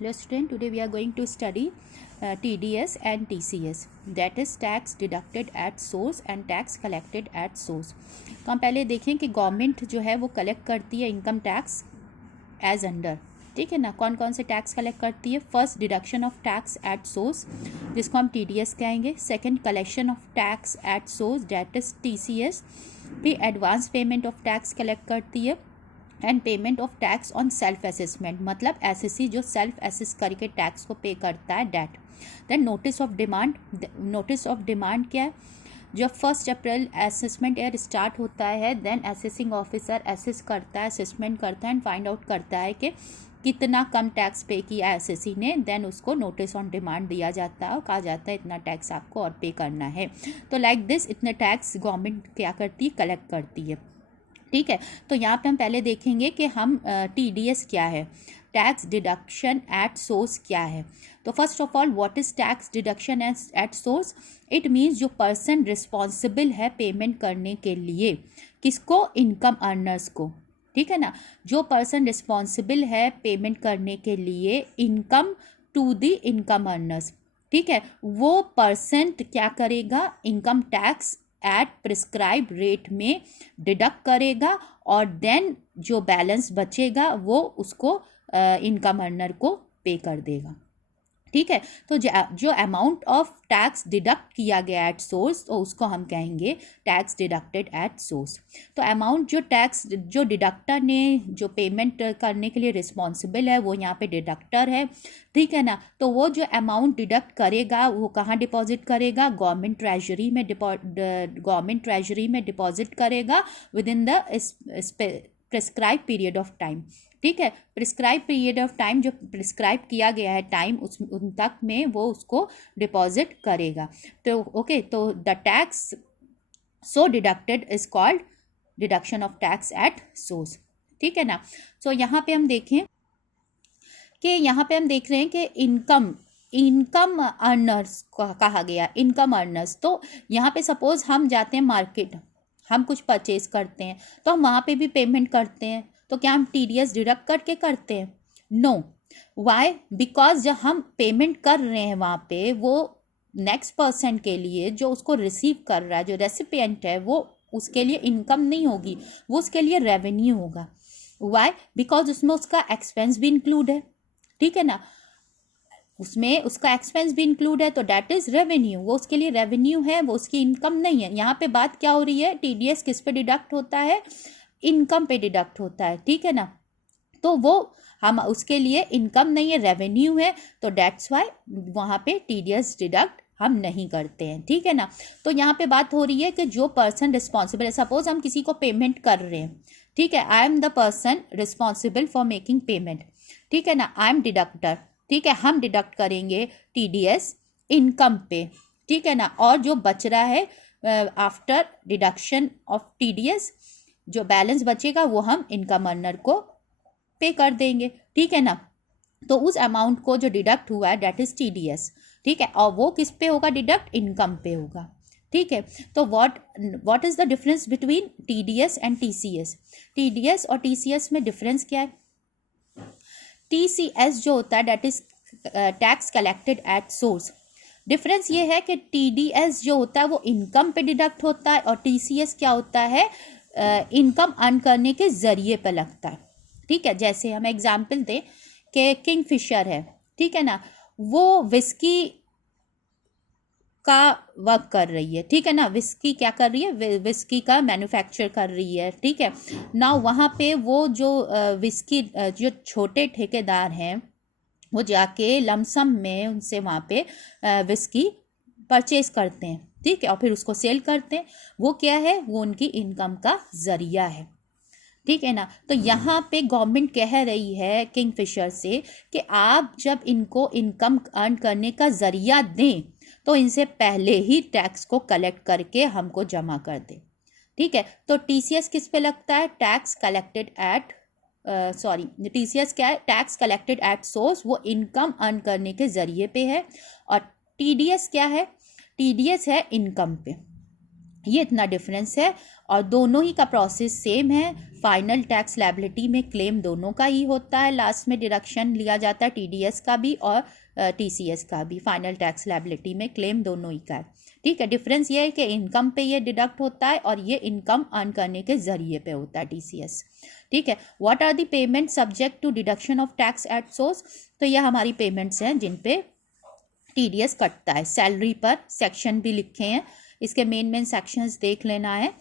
Hello student, today we are going to study TDS and TCS, that is tax deducted at source and tax collected at source। तो हम पहले देखें कि government जो है वो कलेक्ट करती है इनकम टैक्स एज अंडर, ठीक है ना। कौन कौन से टैक्स कलेक्ट करती है? First, deduction of tax at source, जिसको हम TDS कहेंगे। Second, collection of tax at source, that is TCS। फिर advance payment of tax collect करती है and payment of tax on self assessment, मतलब SSC जो सेल्फ असेस करके tax को पे करता है, that. Then notice of demand. Notice of demand क्या है? जब 1 अप्रैल असेसमेंट ईयर स्टार्ट होता है, देन असेसिंग ऑफिसर असेस करता है, असेसमेंट करता है एंड फाइंड आउट करता है कि कितना कम टैक्स पे किया है SSC ने, देन उसको नोटिस ऑन डिमांड दिया जाता है और कहा जाता है इतना टैक्स आपको और पे करना है। तो लाइक दिस इतने टैक्स गवर्नमेंट क्या करती है? कलेक्ट करती है, ठीक है। तो यहाँ पे हम पहले देखेंगे कि हम TDS क्या है, टैक्स डिडक्शन एट सोर्स क्या है। तो first of all, what is tax deduction at source? It means जो पर्सन रिस्पॉन्सिबल है पेमेंट करने के लिए, किसको? इनकम अर्नर्स को, ठीक है ना। जो पर्सन रिस्पॉन्सिबल है पेमेंट करने के लिए income to the income earners, ठीक है, वो पर्सन क्या करेगा? Income tax at prescribe rate में डिडक्ट करेगा और देन जो बैलेंस बचेगा वो उसको इनकम अर्नर को पे कर देगा, ठीक है। तो जो अमाउंट ऑफ टैक्स डिडक्ट किया गया एट सोर्स, तो उसको हम कहेंगे टैक्स डिडक्टेड एट सोर्स। तो अमाउंट जो टैक्स जो डिडक्टर ने जो पेमेंट करने के लिए रिस्पॉन्सिबल है वो यहाँ पे डिडक्टर है, ठीक है ना। तो वो जो अमाउंट डिडक्ट करेगा वो कहाँ डिपॉजिट करेगा? गवर्नमेंट ट्रेजरी में डिपॉजिट करेगा with in the prescribe period of time, ठीक है। प्रिस्क्राइब पीरियड ऑफ टाइम, जो प्रिस्क्राइब किया गया है टाइम, उन तक में वो उसको डिपॉजिट करेगा। तो ओके, तो the tax so deducted is called deduction of tax at source, ठीक है ना। सो यहाँ पे हम देखें कि यहाँ पे हम देख रहे हैं कि इनकम अर्नर्स कहा गया, इनकम अर्नर्स। तो यहाँ पे सपोज हम जाते हैं मार्केट, हम कुछ परचेज करते हैं तो हम वहाँ पे भी पेमेंट करते हैं, तो क्या हम TDS डिडक्ट करके करते हैं? नो। वाई? बिकॉज जब हम पेमेंट कर रहे हैं वहाँ पे, वो नेक्स्ट पर्सन के लिए जो उसको रिसीव कर रहा है, जो रेसिपिएंट है, वो उसके लिए इनकम नहीं होगी, वो उसके लिए रेवेन्यू होगा। वाई? बिकॉज उसमें उसका एक्सपेंस भी इंक्लूड है, ठीक है ना, उसमें उसका एक्सपेंस भी इंक्लूड है, तो डैट इज रेवेन्यू, वो उसके लिए रेवेन्यू है, वो उसकी इनकम नहीं है। यहाँ पे बात क्या हो रही है? TDS किस पे डिडक्ट होता है? इनकम पे डिडक्ट होता है, ठीक है ना। तो वो हम उसके लिए इनकम नहीं है, रेवेन्यू है, तो डेट्स वाई वहाँ पे TDS डिडक्ट हम नहीं करते हैं, ठीक है ना। तो यहाँ पे बात हो रही है कि जो पर्सन रिस्पॉन्सिबल है, सपोज हम किसी को पेमेंट कर रहे हैं, ठीक है, I am the person responsible for making payment, ठीक है ना, आई एम डिडक्टर, ठीक है, हम डिडक्ट करेंगे TDS इनकम पे, ठीक है ना। और जो बच रहा है आफ्टर डिडक्शन ऑफ TDS, जो बैलेंस बचेगा वो हम इनकम अर्नर को पे कर देंगे, ठीक है ना। तो उस अमाउंट को जो डिडक्ट हुआ है डेट इज TDS, ठीक है, और वो किस पे होगा? डिडक्ट इनकम पे होगा, ठीक है। तो what is the difference between TDS and TCS? TDS और TCS में डिफरेंस क्या है? TCS जो होता है that is tax collected at source. Difference ये है कि TDS जो होता है वो इनकम पे डिडक्ट होता है और TCS क्या होता है? इनकम अर्न करने के जरिए पे लगता है, ठीक है। जैसे हम एग्जाम्पल दें कि किंगफिशर है, ठीक है ना, वो विस्की का वर्क कर रही है, ठीक है ना, विस्की क्या कर रही है? विस्की का मैन्युफैक्चर कर रही है, ठीक है ना। वहाँ पे वो जो विस्की जो छोटे ठेकेदार हैं वो जाके लमसम में उनसे वहाँ पे विस्की परचेज करते हैं, ठीक है, और फिर उसको सेल करते हैं। वो क्या है? वो उनकी इनकम का जरिया है, ठीक है ना। तो यहाँ पे गवर्नमेंट कह रही है किंगफिशर से कि आप जब इनको इनकम अर्न करने का जरिया दें तो इनसे पहले ही टैक्स को कलेक्ट करके हमको जमा कर दें, ठीक है। तो TCS किस पे लगता है? टैक्स कलेक्टेड एट TCS क्या है? टैक्स कलेक्टेड एट सोर्स, वो इनकम अर्न करने के जरिए पे है। और TDS क्या है? TDS है इनकम पे, ये इतना डिफरेंस है और दोनों ही का प्रोसेस सेम है। फाइनल टैक्स लायबिलिटी में क्लेम दोनों का ही होता है, लास्ट में डिडक्शन लिया जाता है टीडीएस का भी और टीसीएस का भी। फाइनल टैक्स लायबिलिटी में क्लेम दोनों ही का है, ठीक है। डिफरेंस ये है कि इनकम पे ये डिडक्ट होता है और ये इनकम अर्न करने के जरिए पे होता है टीसीएस, ठीक है। What are the payment subject to deduction of tax at source, तो ये हमारी पेमेंट्स हैं जिन पे टीडीएस कटता है। सैलरी पर सेक्शन भी लिखे हैं, इसके मेन सेक्शंस देख लेना है।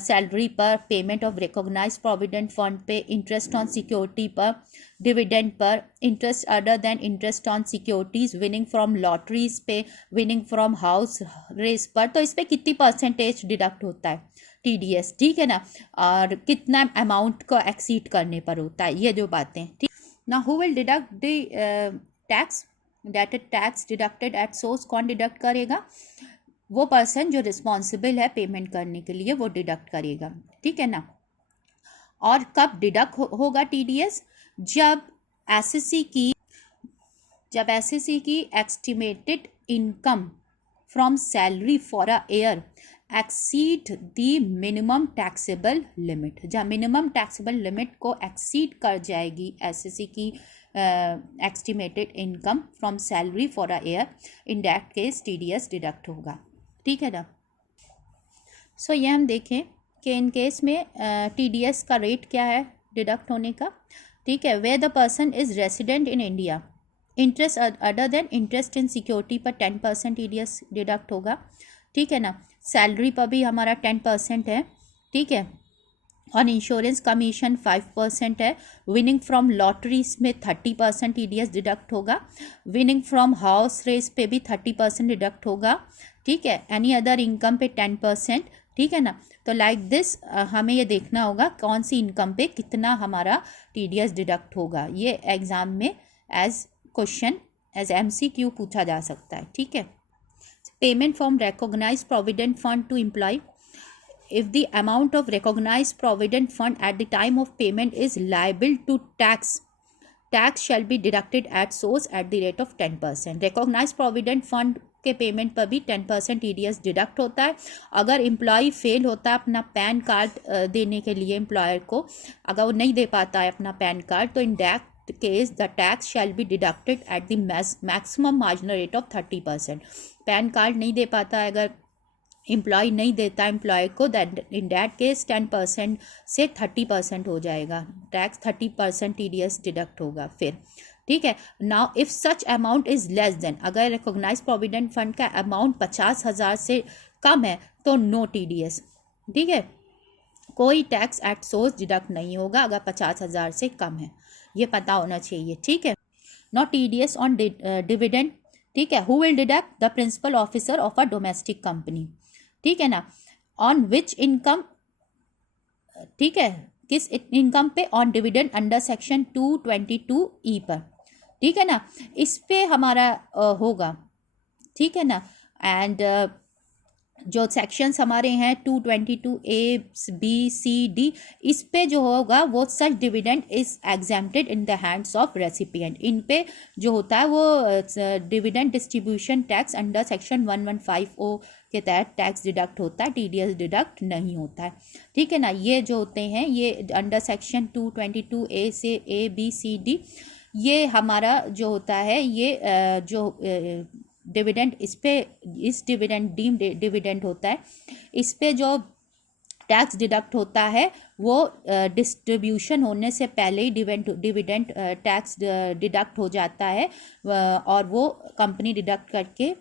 सैलरी पर, payment of recognised provident fund पे, इंटरेस्ट ऑन सिक्योरिटी पर, डिविडेंड पर, interest other than interest on securities, winning from lotteries पे, विनिंग फ्रॉम हाउस रेस पर। तो इस पर कितनी परसेंटेज डिडक्ट होता है टीडीएस, ठीक है ना, और कितना अमाउंट को एक्सीड करने पर होता है, ये जो बातें, ठीक ना। Who will deduct the tax, that tax deducted at source, कौन डिडक्ट करेगा, वो पर्सन जो रिस्पॉन्सिबल है पेमेंट करने के लिए वो डिडक्ट करेगा, ठीक है ना। और कब डिडक्ट होगा टीडीएस, जब एसएससी की estimated income from salary for a year exceed the minimum taxable limit, जब मिनिमम टैक्सेबल लिमिट को एक्सीड कर जाएगी एसएससी की estimated income from salary for a year, in that case TDS deduct होगा, ठीक है ना। सो ये हम देखें कि इन केस में टीडीएस का रेट क्या है डिडक्ट होने का, ठीक है। Where the person is resident in India, interest other than interest in security पर 10% टीडीएस डिडक्ट होगा, ठीक है ना। सैलरी पर भी हमारा 10% है, ठीक है। और इंश्योरेंस कमीशन 5% है। विनिंग फ्रॉम लॉटरीज में 30% टीडीएस डिडक्ट होगा। विनिंग फ्रॉम हाउस रेस पे भी 30% डिडक्ट होगा, ठीक है। एनी अदर इनकम पे 10%, ठीक है ना। तो लाइक दिस हमें ये देखना होगा कौन सी इनकम पे कितना हमारा टीडीएस डिडक्ट होगा। ये एग्जाम में एज क्वेश्चन एज एमसीक्यू पूछा जा सकता है, ठीक है। Payment from recognised provident fund to employ, if the amount of recognized provident fund at the time of payment is liable to tax shall be deducted at source at the rate of 10%। recognized provident fund के payment पर भी 10% TDS deduct होता है। अगर employ fail होता है अपना pan card देने के लिए एम्प्लॉयर को, अगर वो नहीं दे पाता है अपना पैन कार्ड, तो इन that case the tax shall be deducted at the maximum marginal rate of 30%। Pan card नहीं दे पाता है अगर एम्प्लॉय नहीं देता एम्प्लॉय को, दैट इन दैट केस 10% से 30% हो जाएगा टैक्स, 30% टीडीएस डिडक्ट होगा फिर, ठीक है। Now if such amount is less than, अगर रिकॉग्नाइज प्रोविडेंट फंड का अमाउंट 50,000 से कम है तो नो टीडीएस, ठीक है। कोई टैक्स एट सोर्स डिडक्ट नहीं होगा अगर 50,000 से कम है, ये पता होना चाहिए, ठीक है। नॉट टीडीएस ऑन डिविडेंड, ठीक है। Who will deduct, the principal officer of a domestic company, ठीक है ना। ऑन विच इनकम, ठीक है, किस इनकम पे, on dividend under section 222E पर, ठीक है ना। इस पे हमारा होगा, ठीक है ना। एंड जो सेक्शंस हमारे हैं 222A, B, C, D, इस पे जो होगा वो सच dividend is exempted in the hands of recipient. इन पे जो होता है वो dividend distribution tax under section 115O के तहत टैक्स डिडक्ट होता है, टीडीएस डिडक्ट नहीं होता है, ठीक है ना। ये जो होते हैं ये अंडर सेक्शन 222A से A, B, C, D, ये हमारा जो होता है ये जो डिविडेंड, इस डिविडेंड डीम डिविडेंड होता है, इस पे जो टैक्स डिडक्ट होता है वो डिस्ट्रीब्यूशन होने से पहले ही डिविडेंड टैक्स डिडक्ट हो जाता है और वो कंपनी डिडक्ट करके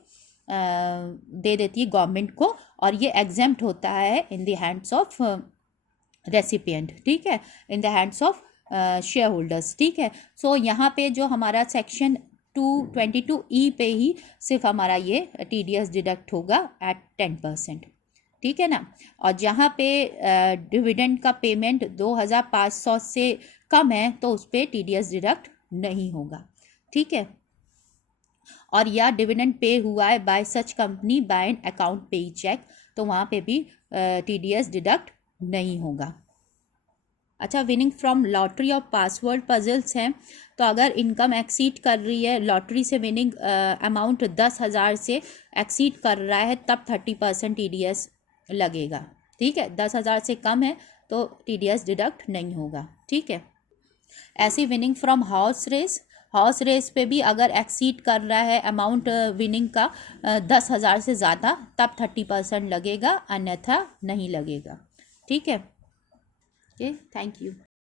दे देती है गवर्नमेंट को, और ये एग्जेम्प्ट होता है इन द हैंड्स ऑफ रेसिपिएंट, ठीक है, इन the hands of share holders, ठीक है। सो यहाँ पे जो हमारा सेक्शन 222E पे ही सिर्फ हमारा ये टीडीएस डिडक्ट होगा एट 10%, ठीक है ना। और जहाँ पे डिविडेंड का पेमेंट 2,500 से कम है तो उस पर टीडीएस डिडक्ट नहीं होगा, ठीक है। और या डिविडेंड पे हुआ है bye such company by an account पे चेक, तो वहाँ पे भी टीडीएस डिडक्ट नहीं होगा। अच्छा, विनिंग फ्रॉम लॉटरी और पासवर्ड पजल्स हैं, तो अगर इनकम एक्सीड कर रही है, लॉटरी से विनिंग अमाउंट 10,000 से एक्सीड कर रहा है, तब 30% टीडीएस लगेगा। ठीक है, 10,000 से कम है तो TDS डिडक्ट नहीं होगा। ठीक है, ऐसी विनिंग फ्रॉम हॉर्स रेस पे भी अगर एक्सीड कर रहा है अमाउंट विनिंग का 10,000 से ज़्यादा, तब 30% लगेगा, अन्यथा नहीं लगेगा। ठीक है, ओके, थैंक यू।